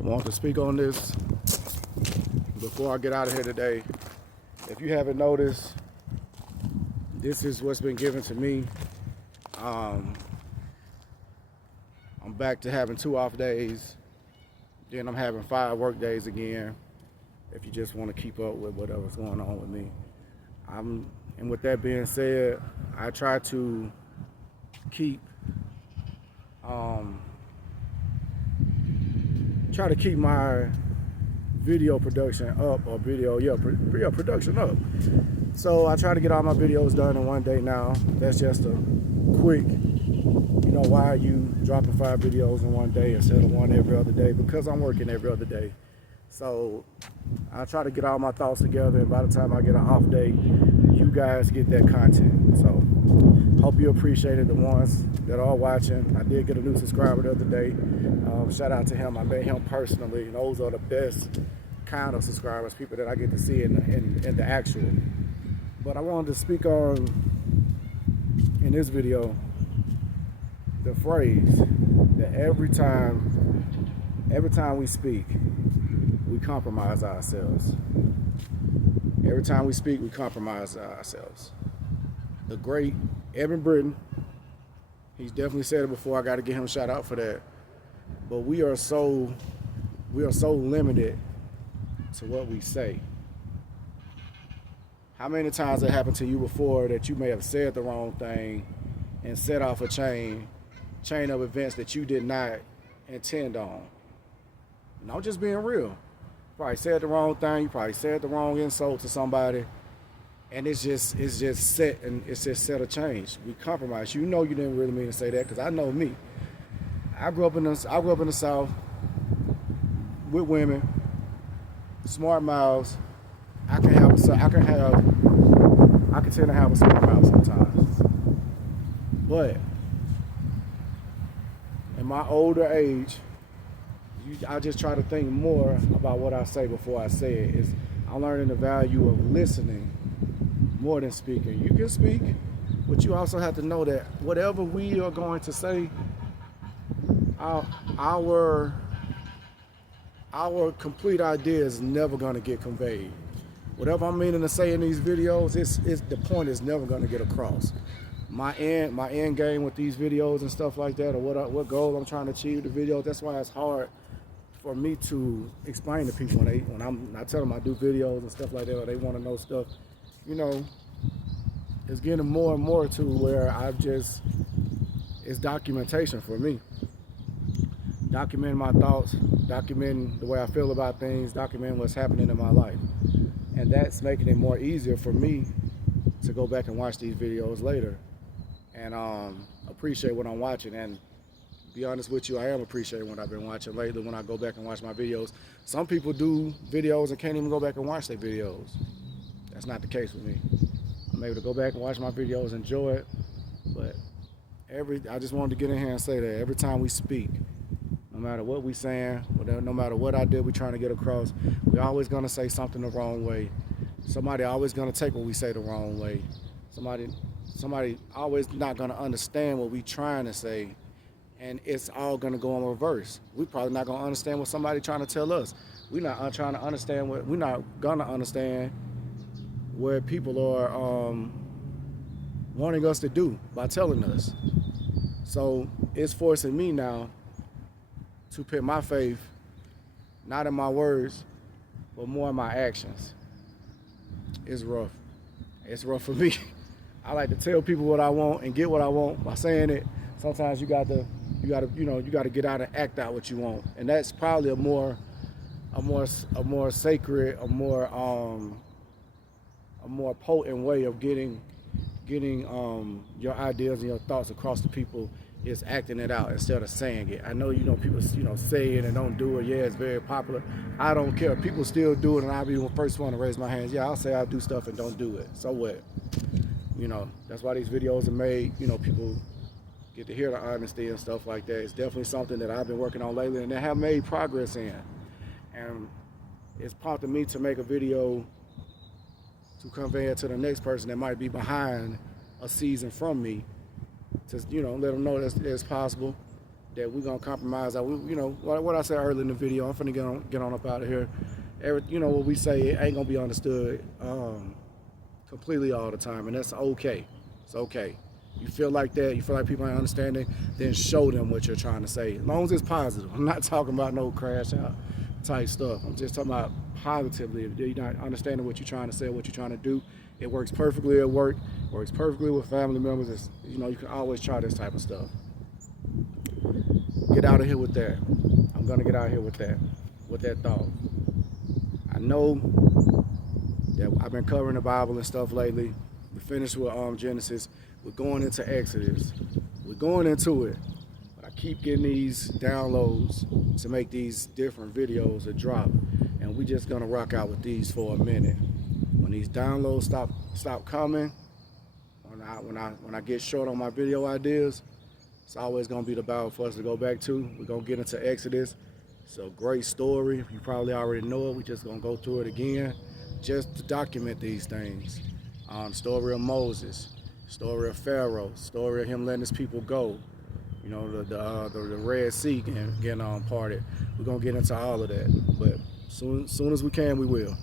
I want to speak on this before I get out of here today. If you haven't noticed, this is what's been given to me. I'm back to having 2 off days. Then I'm having 5 work days again. If you just want to keep up with whatever's going on with me. And with that being said, I try to keep my video production up, or production up. So I try to get all my videos done in one day now. That's just a quick, why are you dropping 5 videos in one day instead of one every other day? Because I'm working every other day. So I try to get all my thoughts together, and by the time I get an off day, you guys get that content. So hope you appreciated the ones that are watching. I did get a new subscriber the other day. Shout out to him. I met him personally. Those are the best kind of subscribers, people that I get to see in the actual. But I wanted to speak on, in this video, the phrase that every time we speak, we compromise ourselves. Every time we speak, we compromise ourselves. The great Evan Britton, he's definitely said it before. I got to give him a shout out for that. But we are so limited to what we say. How many times it happened to you before that you may have said the wrong thing and set off a chain of events that you did not intend on? And I'm just being real. You probably said the wrong thing. You probably said the wrong insult to somebody, and it's just set a change. We compromise. You didn't really mean to say that, because I know me. I grew up in the South with women, smart mouths. I can tend to have a smart mouth sometimes, but in my older age, I just try to think more about what I say before I say it. I'm learning the value of listening more than speaking. You can speak, but you also have to know that whatever we are going to say, our complete idea is never going to get conveyed. Whatever I'm meaning to say in these videos, the point is never going to get across. My end game with these videos and stuff like that, or what goal I'm trying to achieve with the videos, that's why it's hard for me to explain to people when I tell them I do videos and stuff like that, or they want to know stuff. It's getting more and more to where it's documentation for me. Documenting my thoughts, documenting the way I feel about things, documenting what's happening in my life. And that's making it more easier for me to go back and watch these videos later and appreciate what I'm watching. And to be honest with you, I am appreciating what I've been watching lately when I go back and watch my videos. Some people do videos and can't even go back and watch their videos. That's not the case with me. I'm able to go back and watch my videos, enjoy it. But I just wanted to get in here and say that every time we speak, no matter what we're saying, no matter what idea we're trying to get across, we're always going to say something the wrong way. Somebody always going to take what we say the wrong way. Somebody always not going to understand what we're trying to say, and it's all going to go in reverse. We're probably not going to understand what somebody's trying to tell us. We're not going to understand what people are wanting us to do by telling us. So it's forcing me now to put my faith not in my words, but more in my actions. It's rough. It's rough for me. I like to tell people what I want and get what I want by saying it. Sometimes you got to get out and act out what you want, and that's probably a more sacred, a more potent way of getting your ideas and your thoughts across to people, is acting it out instead of saying it. I know people say it and don't do it. Yeah, it's very popular. I don't care. People still do it, and I'll be the first one to raise my hands. Yeah, I'll say I'll do stuff and don't do it. So what? That's why these videos are made. People get to hear the honesty and stuff like that. It's definitely something that I've been working on lately and that I have made progress in. And it's prompted me to make a video to convey it to the next person that might be behind a season from me, to let them know that it's possible, that we're gonna compromise. You know what I said earlier in the video. I'm finna get on up out of here. You know what we say, it ain't gonna be understood completely all the time, and that's okay. It's okay. You feel like that, you feel like people ain't understanding, then show them what you're trying to say. As long as it's positive. I'm not talking about no crash out type stuff. I'm just talking about positively. If you're not understanding what you're trying to say, what you're trying to do, it works perfectly at work, works perfectly with family members. You know, you can always try this type of stuff. Get out of here with that. I'm gonna get out of here with that thought. I know that I've been covering the Bible and stuff lately. We finished with Genesis. We're going into Exodus. We're going into it. But I keep getting these downloads to make these different videos that drop. And we just gonna rock out with these for a minute. When these downloads stop coming, when I get short on my video ideas, it's always gonna be the Bible for us to go back to. We're gonna get into Exodus. It's a great story. You probably already know it. We're just gonna go through it again, just to document these things. Story of Moses, story of Pharaoh, story of him letting his people go. You know, the Red Sea getting parted. We're gonna get into all of that, but soon as we can, we will.